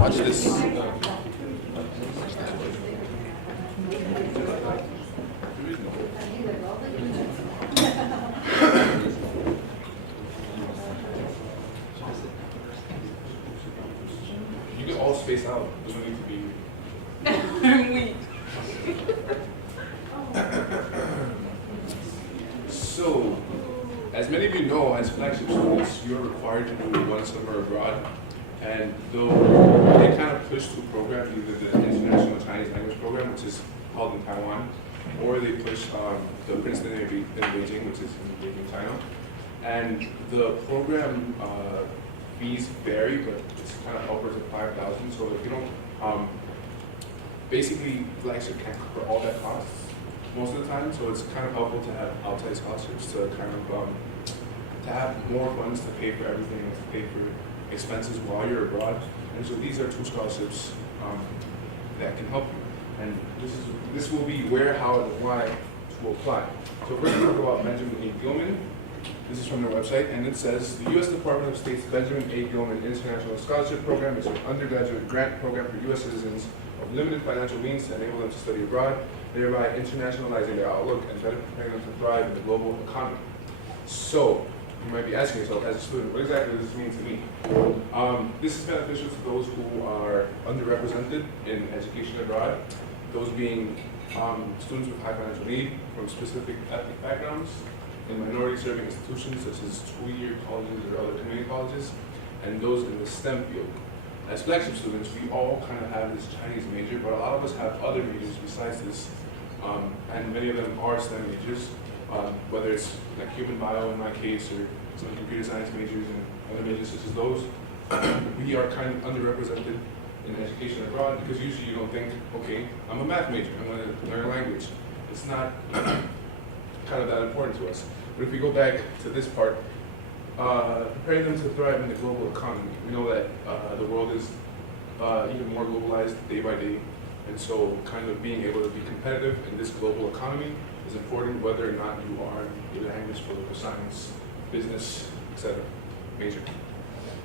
Watch this. You can all space out. There's no need to be. Weak. So, as many of you know, as flagship students, you're required to do one summer abroad. And though they kind of push two programs, either the International Chinese Language Program, which is held in Taiwan, or they push the Princeton in Beijing, which is in Beijing, China. And the program fees vary, but it's kind of upwards of 5,000. So if you don't, basically flagship can't cover all that costs most of the time. So it's kind of helpful to have outside scholarships to kind of to have more funds to pay for everything and to pay for expenses while you're abroad. And so these are two scholarships that can help you. And this will be where, how, and why to apply. So we're going to talk about Benjamin A. Gilman. This is from their website, and it says, the U.S. Department of State's Benjamin A. Gilman International Scholarship Program is an undergraduate grant program for U.S. citizens of limited financial means to enable them to study abroad, thereby internationalizing their outlook and better preparing them to thrive in the global economy. So, you might be asking yourself, as a student, what exactly does this mean to me? This is beneficial to those who are underrepresented in education abroad, those being students with high financial need from specific ethnic backgrounds, in minority-serving institutions such as two-year colleges or other community colleges, and those in the STEM field. As flagship students, we all kind of have this Chinese major, but a lot of us have other majors besides this, and many of them are STEM majors, whether it's like human bio in my case, or some computer science majors and other majors such as those. We are kind of underrepresented in education abroad because usually you don't think, okay, I'm a math major, I'm going to learn a language. It's not kind of that important to us. But if we go back to this part, preparing them to thrive in the global economy. We know that the world is even more globalized day by day, and so kind of being able to be competitive in this global economy is important whether or not you are a language, political science, business, etc. major.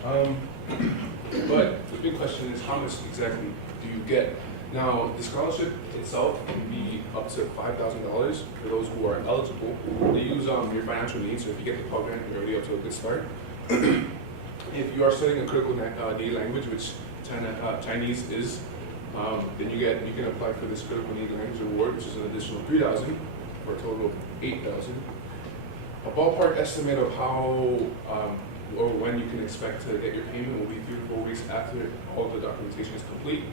But the big question is, how much exactly do you get? Now, the scholarship itself can be up to $5,000 for those who are eligible. They use your financial needs, so if you get the program, you're already up to a good start. If you are studying a critical need language, which Chinese is, then you can apply for this critical need language award, which is an additional $3,000 for a total of $8,000. A ballpark estimate of how or when you can expect to get your payment will be 3 to 4 weeks after all of the documentation is complete.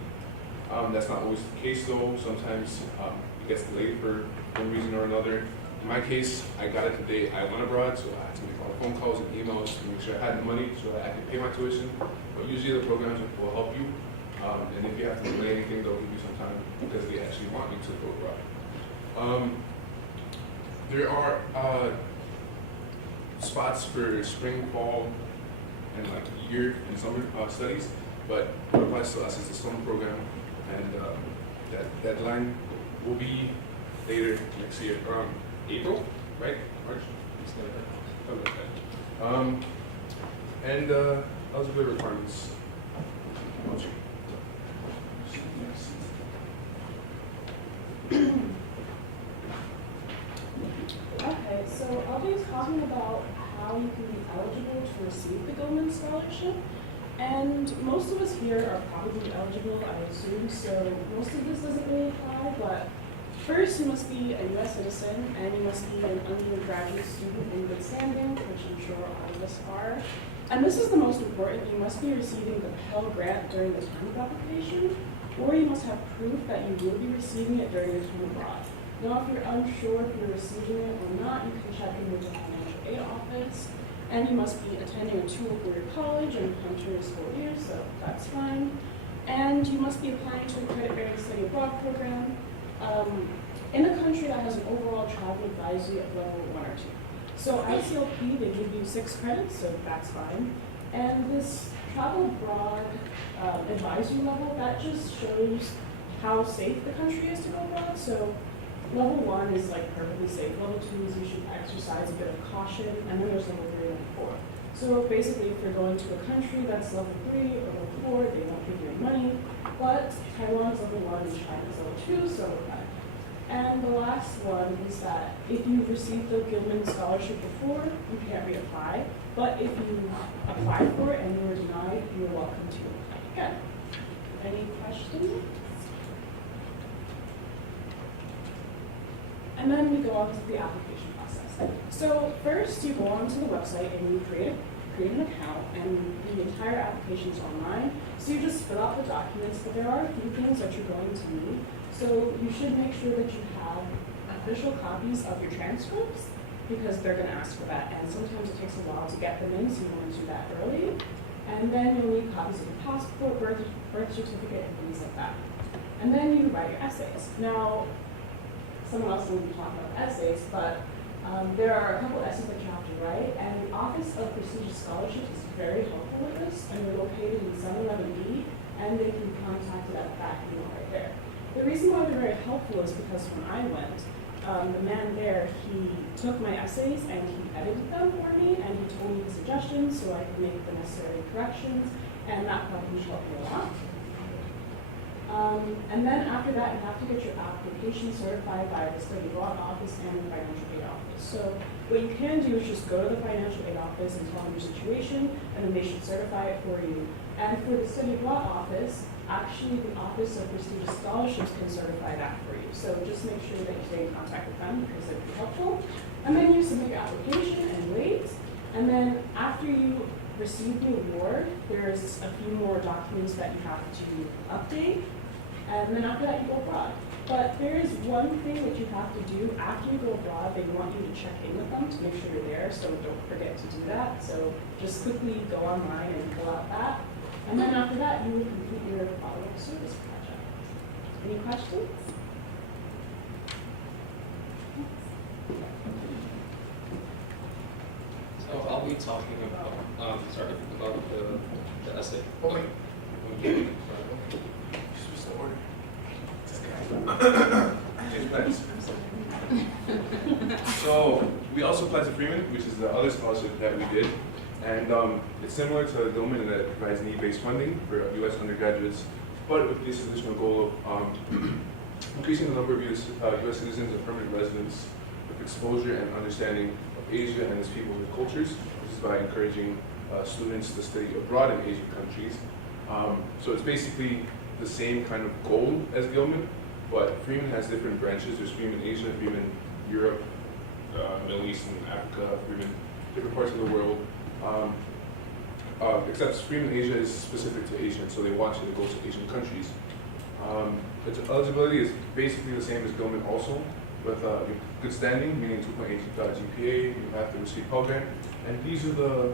That's not always the case though. Sometimes it gets delayed for one reason or another. In my case, I got it the day I went abroad, so I had to make all the phone calls and emails to make sure I had the money so that I could pay my tuition. But usually the programs will help you. And if you have to delay anything, they'll give you some time because they actually want you to go abroad. There are spots for spring, fall, and like year and summer studies, but what applies to us is the summer program, and that deadline will be later next year, around April, right? March? Something like that. And eligibility requirements. Okay, so I'll be talking about how you can be eligible to receive the Gilman Scholarship. And most of us here are probably eligible, I assume, so most of this doesn't really apply, but first you must be a U.S. citizen, and you must be an undergraduate student in good standing, which I'm sure all of us are. And this is the most important: you must be receiving the Pell Grant during the time of application, or you must have proof that you will be receiving it during your time abroad. Now, if you're unsure if you're receiving it or not, you can check in with the financial aid office. And you must be attending a 2 or 4-year college, and the country is 4 years, so that's fine. And you must be applying to a credit-bearing study abroad program in a country that has an overall travel advisory of level 1 or 2. So ICLP, they give you 6 credits, so that's fine. And this travel abroad advisory level, that just shows how safe the country is to go abroad. So level 1 is like perfectly safe. Level 2 is you should exercise a bit of caution, and then there's level 3 and 4. So basically, if you're going to a country that's level 3 or level 4, they won't give you a money, but Taiwan is level 1 and China is level 2, so okay. And the last one is that if you've received the Gilman Scholarship before, you can't reapply, but if you applied for it and you were denied, you're welcome to apply again. Any questions? And then we go on to the application process. So first you go onto the website and you create an account, and the entire application is online. So you just fill out the documents, but there are a few things that you're going to need. So you should make sure that you have official copies of your transcripts, because they're going to ask for that, and sometimes it takes a while to get them in, so you want to do that early. And then you'll need copies of your passport, birth certificate, and things like that. And then you write your essays. Now, someone else will be talking about essays, but there are a couple essays that you have to write, and the Office of Prestigious Scholarships is very helpful with this, and they're located in 711B, and they can be contacted at that email right there. The reason why they're very helpful is because when I went, the man there, he took my essays and he edited them for me, and he told me the suggestions so I could make the necessary corrections, and that probably helped me a lot. And then after that, you have to get your application certified by the study abroad office and the financial aid office. So what you can do is just go to the financial aid office and tell them your situation, and then they should certify it for you. And for the study abroad office, actually the Office of Prestigious Scholarships can certify that for you. So just make sure that you stay in contact with them because they'd be helpful. And then you submit your application and wait. And then after you receive the award, there's a few more documents that you have to update. And then after that, you go abroad. But there is one thing that you have to do after you go abroad. They want you to check in with them to make sure you're there, so don't forget to do that. So just quickly go online and fill out that. And then after that, you will complete your follow-up service project. Any questions? So I'll be talking about, about the essay. Oh, wait. Switch the order. So we also applied to Freeman, which is the other scholarship that we did. And it's similar to Gilman in that it provides need-based funding for U.S. undergraduates, but with this additional goal of increasing the number of U.S. citizens and permanent residents with exposure and understanding of Asia and its people and cultures. This is by encouraging students to study abroad in Asian countries. So it's basically the same kind of goal as Gilman, but Freeman has different branches. There's Freeman Asia, Freeman Europe, Middle East and Africa, Freeman different parts of the world. Except Freeman Asia is specific to Asian, so they want you to go to Asian countries. Its eligibility is basically the same as Gilman also, with good standing, meaning 2.8 GPA, you have to receive Pell Grant, and these are the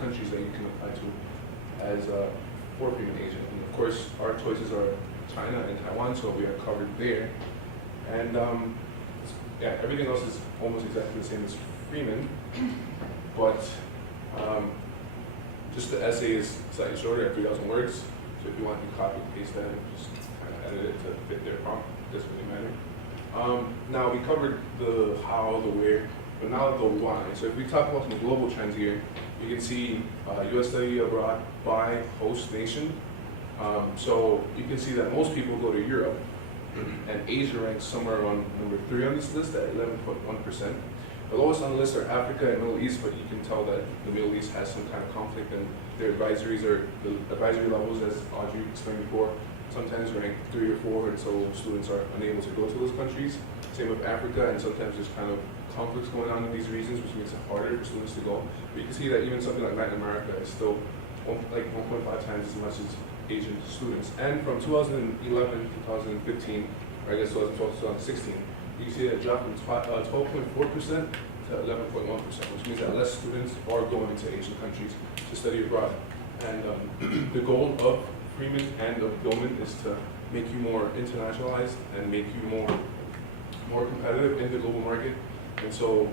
countries that you can apply to as for Freeman Asia. And of course, our choices are China and Taiwan, so we are covered there. And yeah, everything else is almost exactly the same as Freeman, but just the essay is slightly shorter at 3,000 words. So if you want to copy and paste that, just kind of edit it to fit their prompt. It doesn't really matter. Now we covered the how, the where, but now the why. So if we talk about some global trends here, you can see U.S. study abroad by host nation. So you can see that most people go to Europe, and Asia ranks somewhere around number 3 on this list at 11.1%. The lowest on the list are Africa and Middle East, but you can tell that the Middle East has some kind of conflict, and their advisories are the advisory levels, as Audrey explained before, sometimes rank 3 or 4, and so students are unable to go to those countries. Same with Africa, and sometimes there's kind of conflicts going on in these regions, which makes it harder for students to go. But you can see that even something like Latin America is still like 1.5 times as much as Asian students. And from 2011 to 2015, or I guess 2012 to 2016, you can see that drop from 12.4% to 11.1%, which means that less students are going to Asian countries to study abroad. And the goal of Freeman and of Gilman is to make you more internationalized and make you more competitive in the global market. And so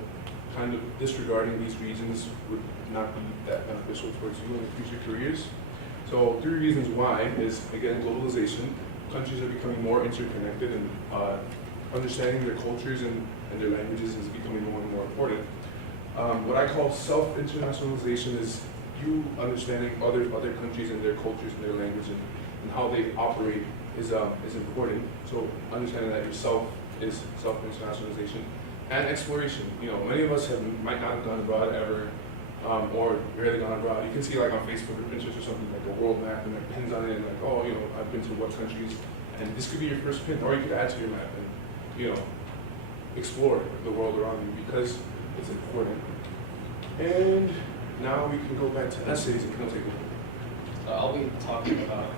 kind of disregarding these reasons would not be that beneficial towards you in your future careers. So 3 reasons why is, again, globalization. Countries are becoming more interconnected, and understanding their cultures and their languages is becoming more and more important. What I call self-internationalization is you understanding other countries and their cultures and their language, and and how they operate is important. So understanding that yourself is self-internationalization and exploration. You know, many of us might not have gone abroad ever, or rarely gone abroad. You can see like on Facebook or Pinterest or something like a world map and like pins on it and like, oh, you know, I've been to what countries, and this could be your first pin, or you could add to your map and, you know, explore the world around you because it's important. And now we can go back to essays and note taking. I'll be talking about,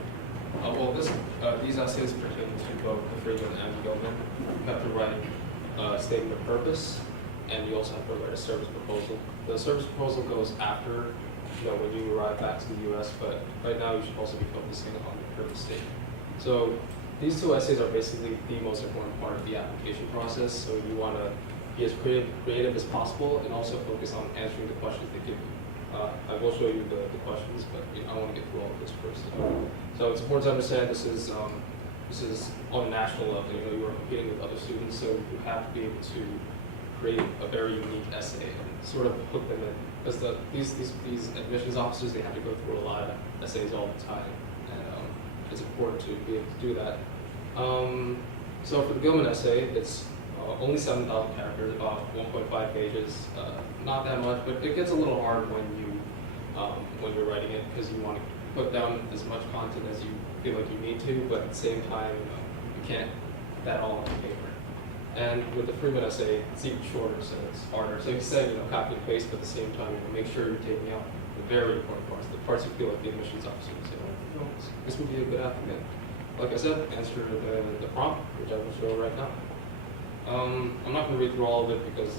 these essays pertain to both the Freeman and Gilman. You have to write a statement of purpose, and you also have to write a service proposal. The service proposal goes after, when you arrive back to the U.S., but right now you should also be focusing on the purpose statement. So these two essays are basically the most important part of the application process, so you want to be as creative as possible and also focus on answering the questions they give you. I will show you the questions, but I want to get through all of this first. So it's important to understand this is on a national level. You are competing with other students, so you have to be able to create a very unique essay and sort of hook them in. Because these admissions officers, they have to go through a lot of essays all the time, and it's important to be able to do that. So for the Gilman essay, it's only 7,000 characters, about 1.5 pages. Not that much, but it gets a little hard when you're writing it because you want to put down as much content as you feel like you need to, but at the same time, you can't put that all on paper. And with the Freeman essay, it's even shorter, so it's harder. So you said, copy and paste, but at the same time, make sure you're taking out the very important parts, the parts you feel like the admissions officer would say, this would be a good applicant. Like I said, answer the prompt, which I will show right now. I'm not going to read through all of it because,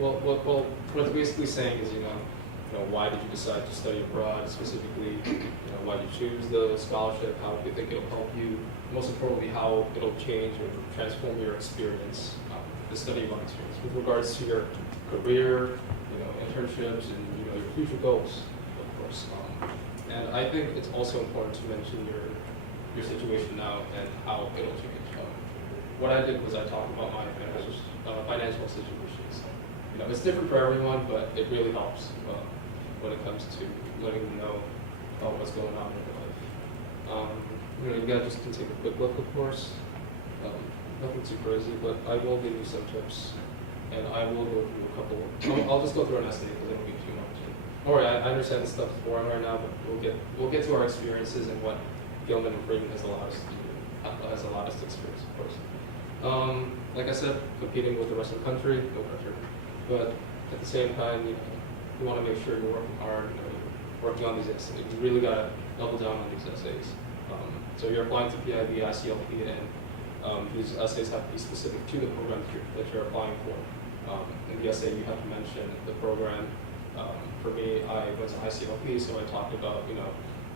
what it's basically saying is, why did you decide to study abroad, specifically, why did you choose the scholarship, how do you think it'll help you, most importantly, how it'll change or transform your experience, the study abroad experience, with regards to your career, internships, and, your future goals, of course. And I think it's also important to mention your situation now and how it'll change. What I did was I talked about my financial situations. It's different for everyone, but it really helps when it comes to letting them know about what's going on in their life. You guys just can take a quick look, of course. Nothing too crazy, but I will give you some tips, and I will go through a couple. I'll just go through an essay because it'll be too much. All right, I understand this stuff is boring right now, but we'll get to our experiences and what Gilman and Freeman has allowed us to experience, of course. Like I said, competing with the rest of the country, no pressure. But at the same time, you want to make sure you're working hard, working on these essays. You really got to double down on these essays. So you're applying to PIB, ICLP, and these essays have to be specific to the program that you're applying for. In the essay, you have to mention the program. For me, I went to ICLP, so I talked about,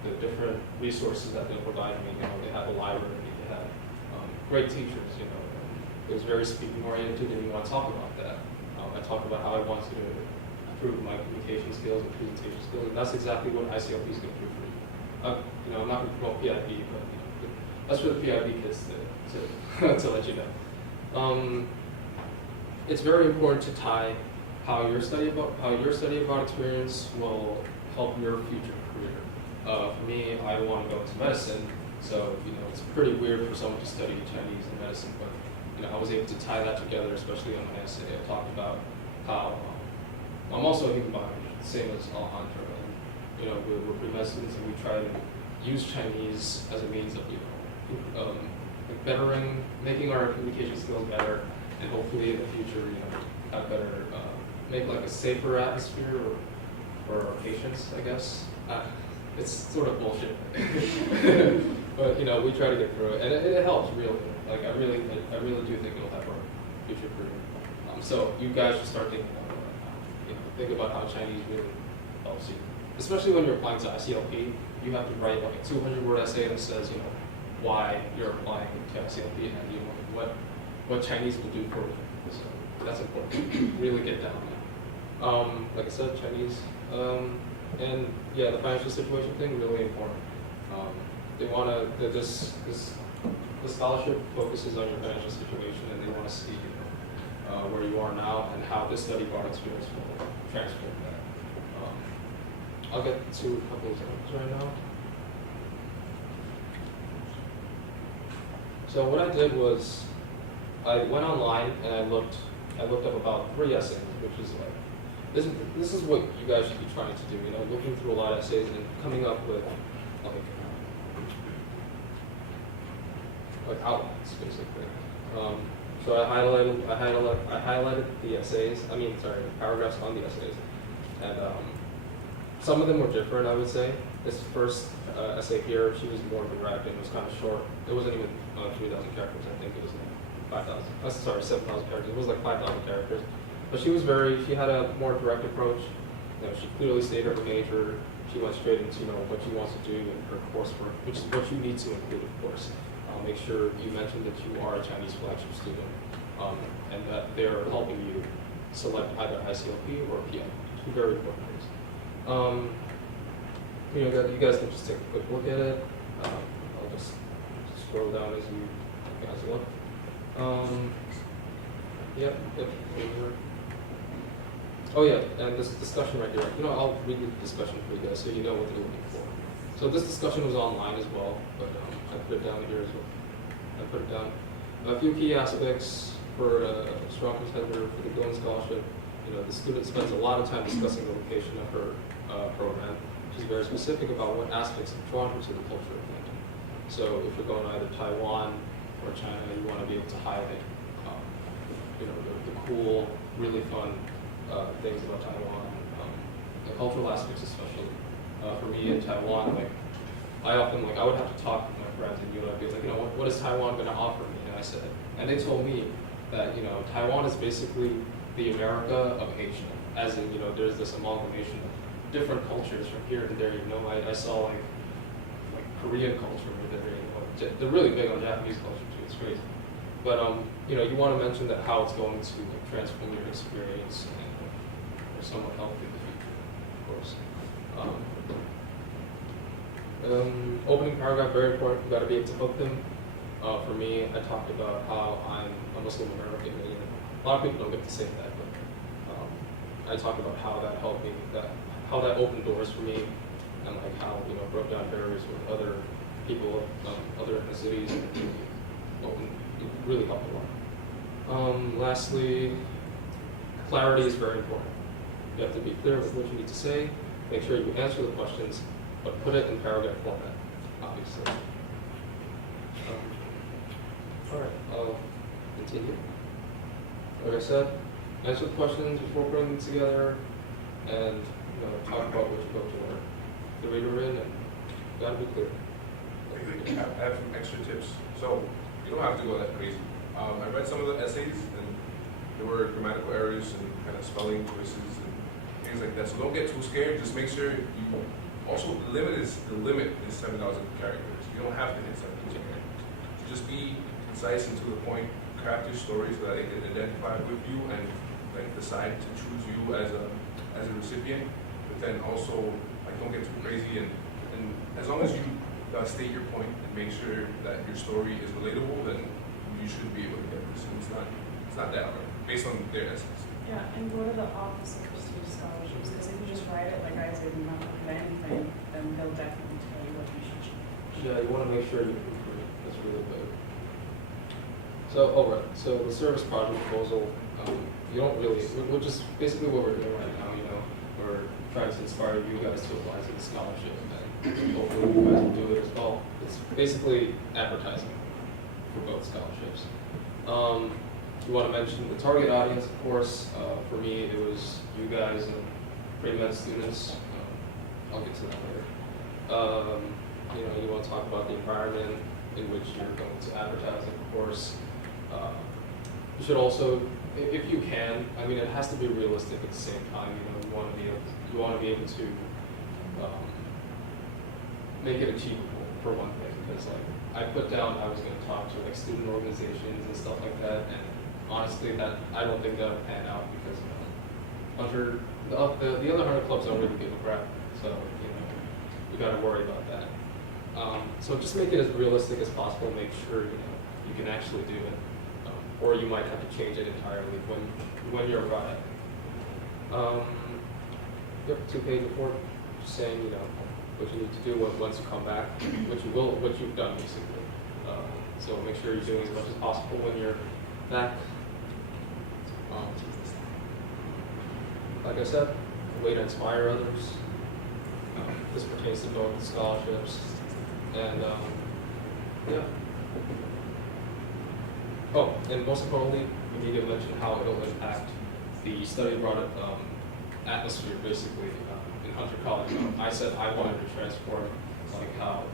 the different resources that they'll provide me. They have a library, they have great teachers, It was very speaking oriented, and you want to talk about that. I talked about how I wanted to improve my communication skills and presentation skills, and that's exactly what ICLP is going to do for you. I'm not going to promote PIB, but that's for the PIB kids to let you know. It's very important to tie how your study abroad experience will help your future career. For me, I want to go into medicine, so it's pretty weird for someone to study Chinese and medicine, but I was able to tie that together, especially on my essay. I talked about how I'm also a human biologist, same as Alejandro. And, we're pre-med students, and we try to use Chinese as a means of making our communication skills better, and hopefully in the future, have better, make like a safer atmosphere for our patients, I guess. It's sort of bullshit, but we try to get through it, and it helps really. Like I really do think it'll help our future career. So you guys should start thinking about think about how Chinese really helps you, especially when you're applying to ICLP. You have to write like a 200-word essay that says why you're applying to ICLP and what Chinese will do for you. So that's important. Really get down there. Like I said, Chinese. And yeah, the financial situation thing, really important. The scholarship focuses on your financial situation, and they want to see where you are now and how this study abroad experience will transform that. I'll get to a couple of examples right now. So what I did was I went online and I looked up about 3 essays, which is like this is what you guys should be trying to do. You know, looking through a lot of essays and coming up with like outlines basically. So I highlighted the essays. The paragraphs on the essays, and some of them were different. I would say this first essay here, she was more direct and it was kind of short. It wasn't even 3,000 characters. I think it was like 7,000 characters. It was like 5,000 characters. But she had a more direct approach. You know, she clearly stated her major. She went straight into what she wants to do in her coursework, which is what you need to include, of course. Make sure you mention that you are a Chinese flagship student, and that they're helping you select either ICLP or PM. Two very important things. You guys can just take a quick look at it. I'll just scroll down as you guys look. Yep. Oh yeah, and this discussion right here. I'll read the discussion for you guys so you know what they're looking for. So this discussion was online as well, but I put it down here as well. I put it down. A few key aspects for a strong contender for the Gilman Scholarship. The student spends a lot of time discussing the location of her program. She's very specific about what aspects have drawn her to the culture of London. So if you're going to either Taiwan or China, you want to be able to highlight, the cool, really fun things about Taiwan, the cultural aspects especially. For me in Taiwan, I would have to talk with my friends and I'd be like, what is Taiwan going to offer me? And they told me that, Taiwan is basically the America of Asia, as in, there's this amalgamation of different cultures from here to there. I saw like Korean culture over there. They're really big on Japanese culture too. It's crazy. But you want to mention that how it's going to transform your experience and somewhat help you in the future, of course. Opening paragraph, very important. You got to be able to hook them. For me, I talked about how I'm a Muslim American. A lot of people don't get to say that, but I talked about how that helped me, how that opened doors for me, and how broke down barriers with other people, other ethnicities, and it really helped a lot. Lastly, clarity is very important. You have to be clear with what you need to say. Make sure you answer the questions, but put it in paragraph format, obviously. All right, I'll continue. Like I said, answer the questions before putting them together, and talk about what you're going to learn. The reader in, and you gotta be clear. I have some extra tips. So you don't have to go that crazy. I read some of the essays, and there were grammatical errors and kind of spelling choices and things like that. So don't get too scared. Just make sure you. Also, the limit is 7,000 characters. You don't have to hit 7,000 characters. So just be concise and to the point. Craft your story so that they can identify with you and decide to choose you as a recipient. But then also don't get too crazy and as long as you state your point and make sure that your story is relatable, then you should be able to get this. And it's not that hard based on their essence. Yeah, and go to the Office of Prestige Scholarships, because if you just write it like I did and not put anything, then they'll definitely tell you what you should change. Yeah, you want to make sure you improve. That's really big. So, so the service project proposal, you don't really, which is basically what we're doing right now, we're trying to inspire you guys to apply to the scholarship, and hopefully you guys will do it as well. It's basically advertising for both scholarships. You want to mention the target audience, of course. For me, it was you guys and pre-med students. I'll get to that later. You want to talk about the environment in which you're going to advertise, of course. You should also, if you can, it has to be realistic at the same time. You want to be able to make it achievable for one thing. Because I put down I was going to talk to student organizations and stuff like that, and honestly, I don't think that'll pan out because the other 100 clubs don't really give a crap. So you got to worry about that. So just make it as realistic as possible. Make sure you can actually do it, or you might have to change it entirely when you arrive. Yep, 2-page report, just saying what you need to do once you come back, what you've done basically. So make sure you're doing as much as possible when you're back. Like I said, a way to inspire others. This pertains to both scholarships and yeah. Oh, and most importantly, we need to mention how it'll impact the study abroad atmosphere, basically, in Hunter College. I said I wanted to transform, like how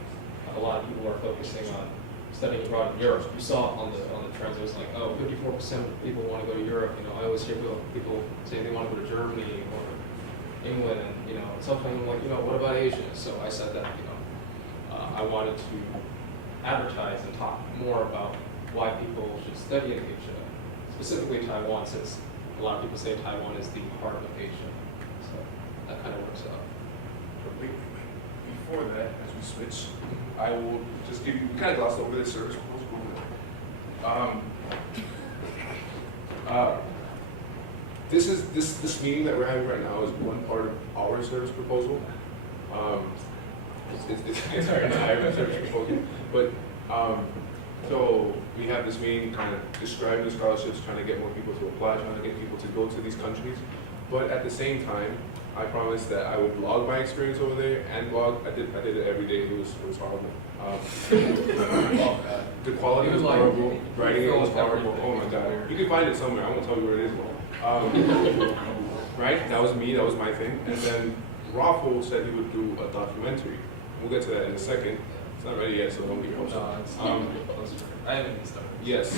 a lot of people are focusing on studying abroad in Europe. You saw on the trends, it was like, oh, 54% of people want to go to Europe. You know, I always hear people say they want to go to Germany or England, and you know, something like, you know, what about Asia? So I said that, you know, I wanted to advertise and talk more about why people should study in Asia, specifically Taiwan, since a lot of people say Taiwan is the heart of Asia. So that kind of works out. But before that, as we switch, I will just give you, we kind of glossed over the service proposal. This meeting that we're having right now is one part of our service proposal. It's our entire service proposal. But so we have this meeting kind of describing the scholarships, trying to get more people to apply, trying to get people to go to these countries. But at the same time, I promised that I would blog my experience over there and blog. I did it every day. It was horrible. The quality was horrible. Writing it was horrible. Oh my god. You can find it somewhere. I won't tell you where it is. Right? That was me. That was my thing. And then Raffo said he would do a documentary. We'll get to that in a second. It's not ready yet, so don't get your hopes up. I haven't started. Yes.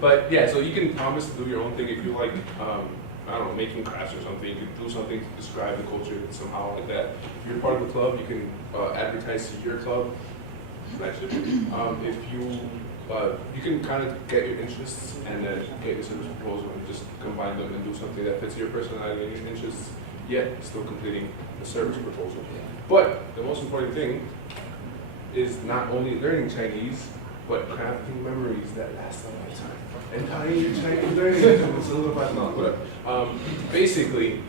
But yeah, so you can promise to do your own thing if you like, I don't know, making crafts or something. You can do something to describe the culture somehow like that. If you're part of the club, you can advertise to your club. If you can kind of get your interests and then get your service proposal and just combine them and do something that fits your personality and your interests, yet still completing the service proposal. But the most important thing is not only learning Chinese, but crafting memories that last a lifetime. And tying your Chinese learning into solidified knowledge, whatever. Basically,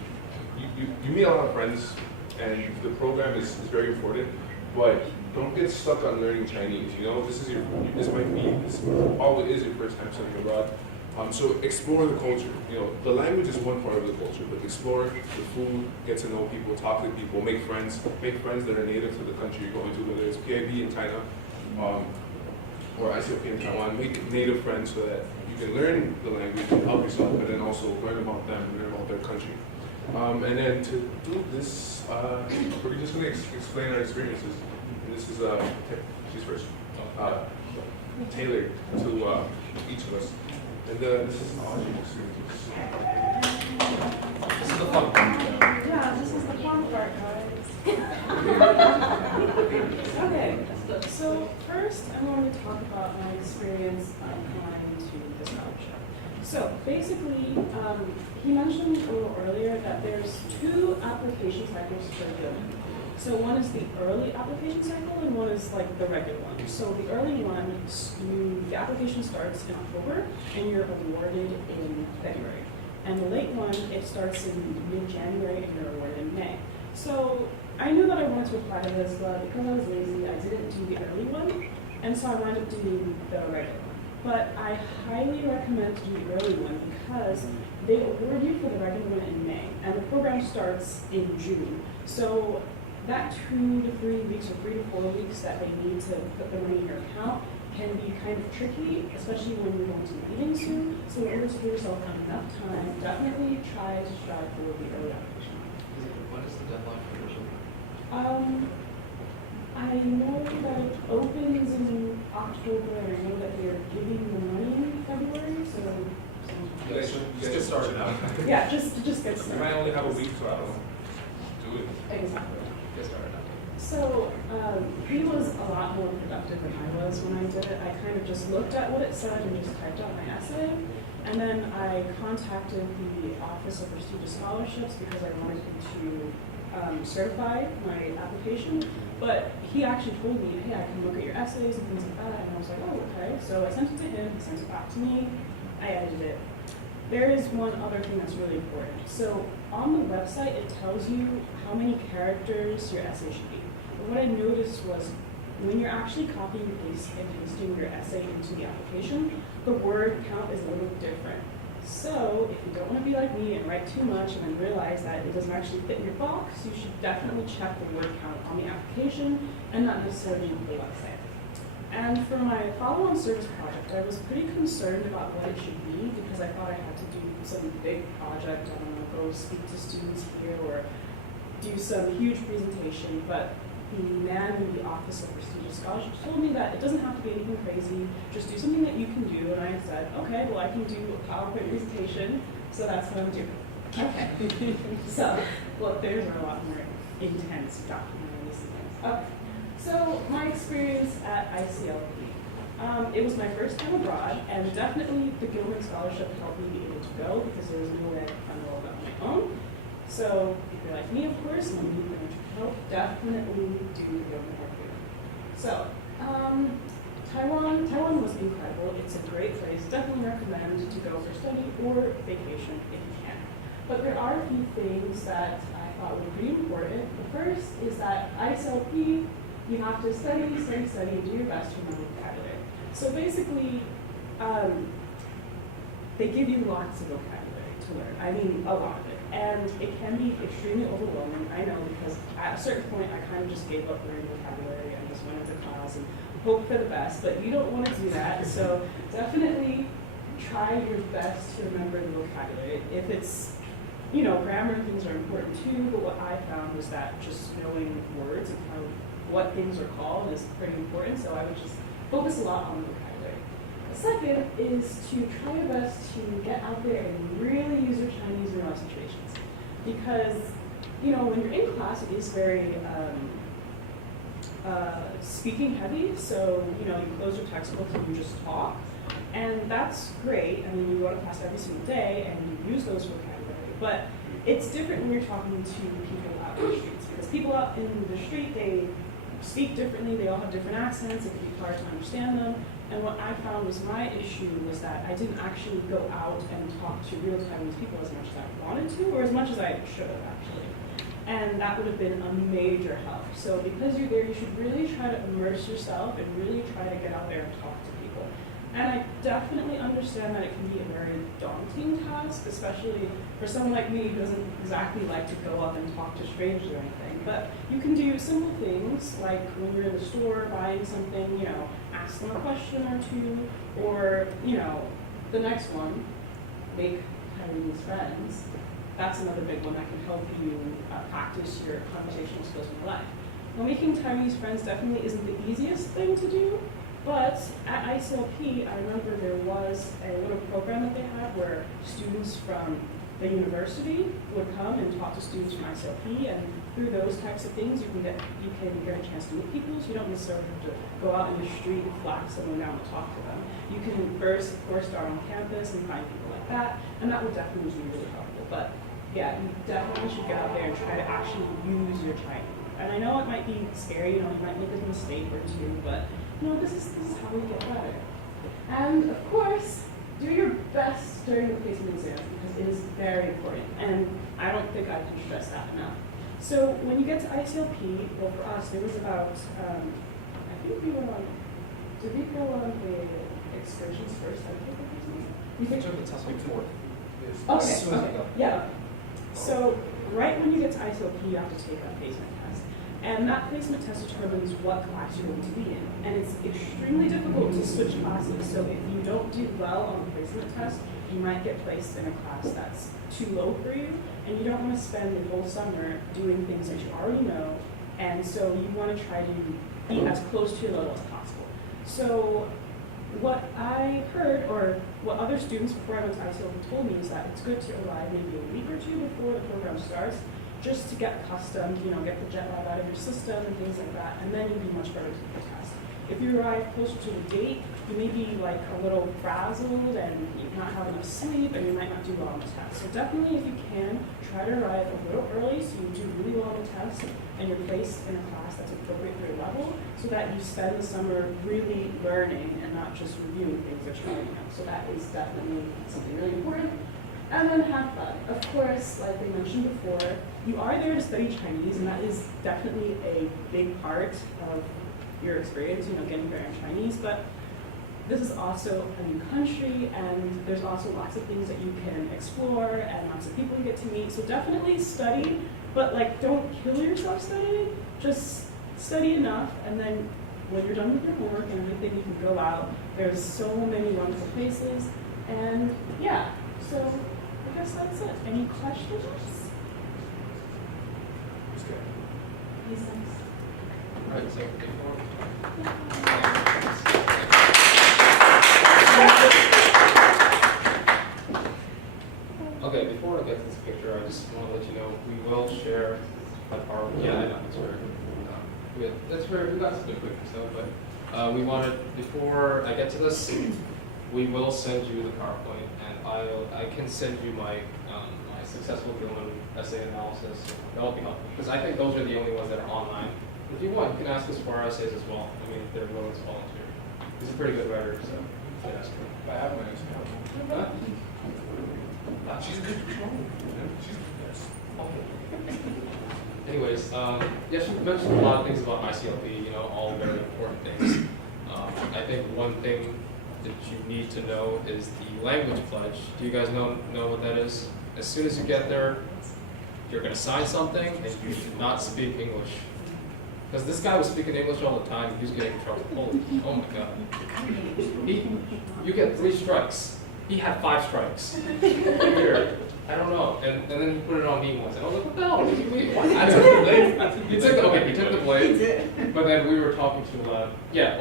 you meet a lot of friends, and the program is very important, but don't get stuck on learning Chinese. You know, this always is your first time studying abroad. So explore the culture. You know, the language is one part of the culture, but explore the food, get to know people, talk to people, make friends that are native to the country you're going to, whether it's PIB in China or ICOP in Taiwan. Make native friends so that you can learn the language and help yourself, but then also learn about them, learn about their country. And then to do this, we're just going to explain our experiences. And this is, she's first, tailored to each of us. And this is Audrey's experiences. This is the fun part. Yeah, this is the fun part, guys. Okay, so first I want to talk about my experience applying to the scholarship. So basically, he mentioned a little earlier that there's 2 application cycles for Gilman. So one is the early application cycle and one is like the regular one. So the early one, the application starts in October and you're awarded in February. And the late one, it starts in mid-January and you're awarded in May. So I knew that I wanted to apply to this, but because I was lazy, I didn't do the early one. And so I wound up doing the regular one. But I highly recommend to do the early one because they award you for the regular one in May. And the program starts in June. So that 2 to 3 weeks or 3 to 4 weeks that they need to put the money in your account can be kind of tricky, especially when you're going to meetings soon. So in order to give yourself enough time, definitely try to strive for the early application. When is the deadline for admission? I know that it opens in October, and I know that they're giving the money in February, so. You guys get started now. Yeah, just get You started. might only have a week, so I don't know. Do it. Exactly. Get started now. So he was a lot more productive than I was when I did it. I kind of just looked at what it said and just typed out my essay. And then I contacted the Office of Prestigious Scholarships because I wanted him to certify my application. But he actually told me, hey, I can look at your essays and things like that. And I was like, oh, okay. So I sent it to him, he sent it back to me, I edited it. There is one other thing that's really important. So on the website, it tells you how many characters your essay should be. But what I noticed was when you're actually copying and pasting your essay into the application, the word count is a little different. So if you don't want to be like me and write too much and then realize that it doesn't actually fit in your box, you should definitely check the word count on the application and not necessarily on the website. And for my follow-on service project, I was pretty concerned about what it should be because I thought I had to do some big project, I don't know, go speak to students here or do some huge presentation, but the man in the Office of Prestigious Scholarship told me that it doesn't have to be anything crazy, just do something that you can do, and I said, okay, well I can do a PowerPoint presentation, so that's what I'm doing. Okay, so, well there's a lot more intense documenting these things. Okay, so my experience at ICLP. It was my first time abroad, and definitely the Gilman Scholarship helped me be able to go because there was no way I could find all of that on my own. So if you're like me, of course, and you need financial help, definitely do the Gilman work. So Taiwan was incredible. It's a great place. Definitely recommend to go for study or vacation if you can. But there are a few things that I thought were pretty important. The first is that ISLP, you have to study, and do your best to remember vocabulary. So basically, they give you lots of vocabulary to learn. I mean, a lot of it. And it can be extremely overwhelming, I know, because at a certain point, I kind of just gave up learning vocabulary and just went into class and hoped for the best, but you don't want to do that. So definitely try your best to remember the vocabulary. If it's, you know, grammar and things are important too, but what I found was that just knowing words and how what things are called is pretty important, so I would just focus a lot on the vocabulary. The second is to try your best to get out there and really use your Chinese in real situations. Because, you know, when you're in class, it is very speaking heavy, so, you know, you close your textbooks and you just talk, and that's great. I mean, you go to class every single day and you use those vocabulary, but it's different when you're talking to people out in the streets, because people out in the street, they speak differently, they all have different accents, it can be hard to understand them. And what I found was my issue was that I didn't actually go out and talk to real Taiwanese people as much as I wanted to, or as much as I should have actually. And that would have been a major help. So because you're there, you should really try to immerse yourself and really try to get out there and talk to people. And I definitely understand that it can be a very daunting task, especially for someone like me who doesn't exactly like to go up and talk to strangers or anything. But you can do simple things like when you're in the store buying something, you know, ask them a question or two, or, you know, the next one, make Taiwanese friends. That's another big one that can help you practice your conversational skills in your life. Now, making Taiwanese friends definitely isn't the easiest thing to do, but at ICLP, I remember there was a little program that they had where students from the university would come and talk to students from ICLP, and through those types of things, you can get a chance to meet people, so you don't necessarily have to go out in the street and flag someone down and talk to them. You can first, of course, start on campus and find people like that, and that would definitely be really helpful. But yeah, you definitely should get out there and try to actually use your Chinese. And I know it might be scary, you know, you might make a mistake or two, but you know, this is how we get better. And of course, do your best during the placement exam because it is very important, and I don't think I can stress that enough. So when you get to ICLP, well for us, there was about, I think we went on, did we go on the excursions first? We took the test before. Okay, yeah. So right when you get to ICLP, you have to take a placement test. And that placement test determines what class you're going to be in. And it's extremely difficult to switch classes. So if you don't do well on the placement test, you might get placed in a class that's too low for you. And you don't want to spend the whole summer doing things that you already know. And so you want to try to be as close to your level as possible. So what I heard, or what other students before I went to ICLP told me, is that it's good to arrive maybe a week or two before the program starts, just to get accustomed, you know, get the jet lag out of your system and things like that, and then you'll be much better to the test. If you arrive closer to the date, you may be like a little frazzled and you not have enough sleep and you might not do well on the test. So definitely if you can, try to arrive a little early so you do really well on the test and you're placed in a class that's appropriate for your level so that you spend the summer really learning and not just reviewing things that you already know. So that is definitely something really important. And then have fun. Of course, like we mentioned before, you are there to study Chinese, and that is definitely a big part of your experience, getting there in Chinese, but this is also a new country, and there's also lots of things that you can explore and lots of people you get to meet. So definitely study, but like don't kill yourself studying. Just study enough, and then when you're done with your homework and everything, you can go out. There's so many wonderful places, and yeah. So I guess that's it. Any questions? It's good. These things. All right, so before. Okay, before I get to this picture, I just want to let you know we will share a PowerPoint. Yeah, I know it's very. That's very. We got some good pictures though, but we wanted before I get to this, we will send you the PowerPoint, and I can send you my my successful Gilman essay analysis. That will be helpful because I think those are the only ones that are online. If you want, you can ask us for our essays as well. I mean, if they're willing to volunteer. He's a pretty good writer, so you can ask him. I have my example. She's good. She's yes. Anyways, yes, you mentioned a lot of things about ICLP, all very important things. I think one thing that you need to know is the language pledge. Do you guys know what that is? As soon as you get there, you're going to sign something, and you should not speak English. Because this guy was speaking English all the time, he was getting in trouble. Oh my God. You get 3 strikes. He had 5 strikes. Weird. I don't know. And then he put it on me once. And I was like, what the hell? Did you mean? What? I took the blade. He took the blade. He did. But then we were talking to,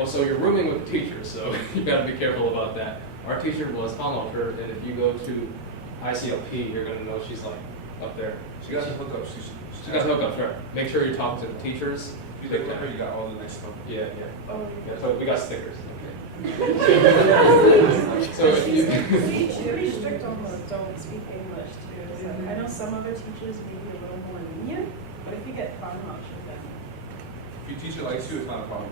so you're rooming with the teacher, so you got to be careful about that. Our teacher was Hanlocker, and if you go to ICLP, you're going to know she's like up there. She got the hookups. She got the hookups, right. Make sure you're talking to the teachers. You take care. You got all the nice stuff. Yeah. Oh, Yeah, so we got stickers. So if you she's pretty strict on the don't speak English too. So I know some other teachers may be a little more lenient, but if you get caught out, then If your teacher likes you, it's not a problem.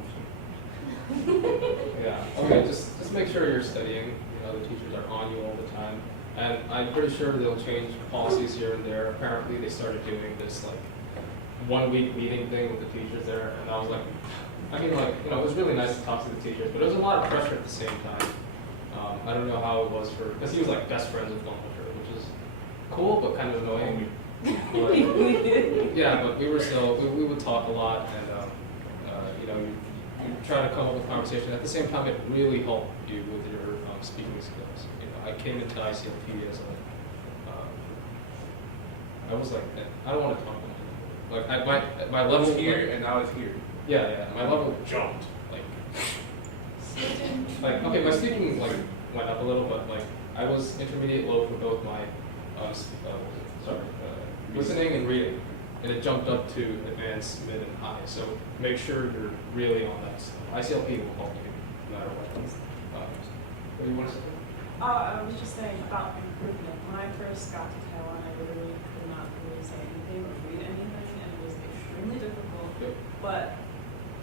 Yeah. Okay. Just make sure you're studying. The teachers are on you all the time, and I'm pretty sure they'll change policies here and there. Apparently, they started doing this like 1-week meeting thing with the teachers there, and I was like, it was really nice to talk to the teachers, but there was a lot of pressure at the same time. I don't know how it was because he was like best friends with Longwasher, which is cool but kind of annoying. But, yeah, but we would talk a lot, and you try to come up with conversation. At the same time, it really helped you with your speaking skills. I came into ICLP as I was like, I don't want to talk about it. Like my level It's here and now it's here. Yeah, my level jumped. Okay, my speaking went up a little, but I was intermediate low for both my listening and reading, and it jumped up to advanced, mid, and high. So make sure you're really on that stuff. ICLP will help you no matter what. What do you want to say? I was just saying about improvement. When I first got to Taiwan, I literally could not really say anything or read anything, and it was extremely difficult. Yep. But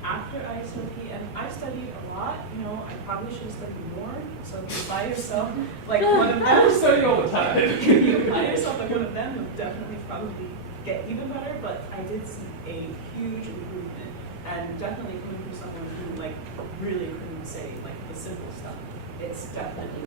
after ISOP, and I studied a lot, I probably should have studied more. So if you apply yourself like one of them, I study all the time. if you apply yourself like one of them, you'll definitely probably get even better. But I did see a huge improvement, and definitely coming from someone who really couldn't say the simple stuff. It's definitely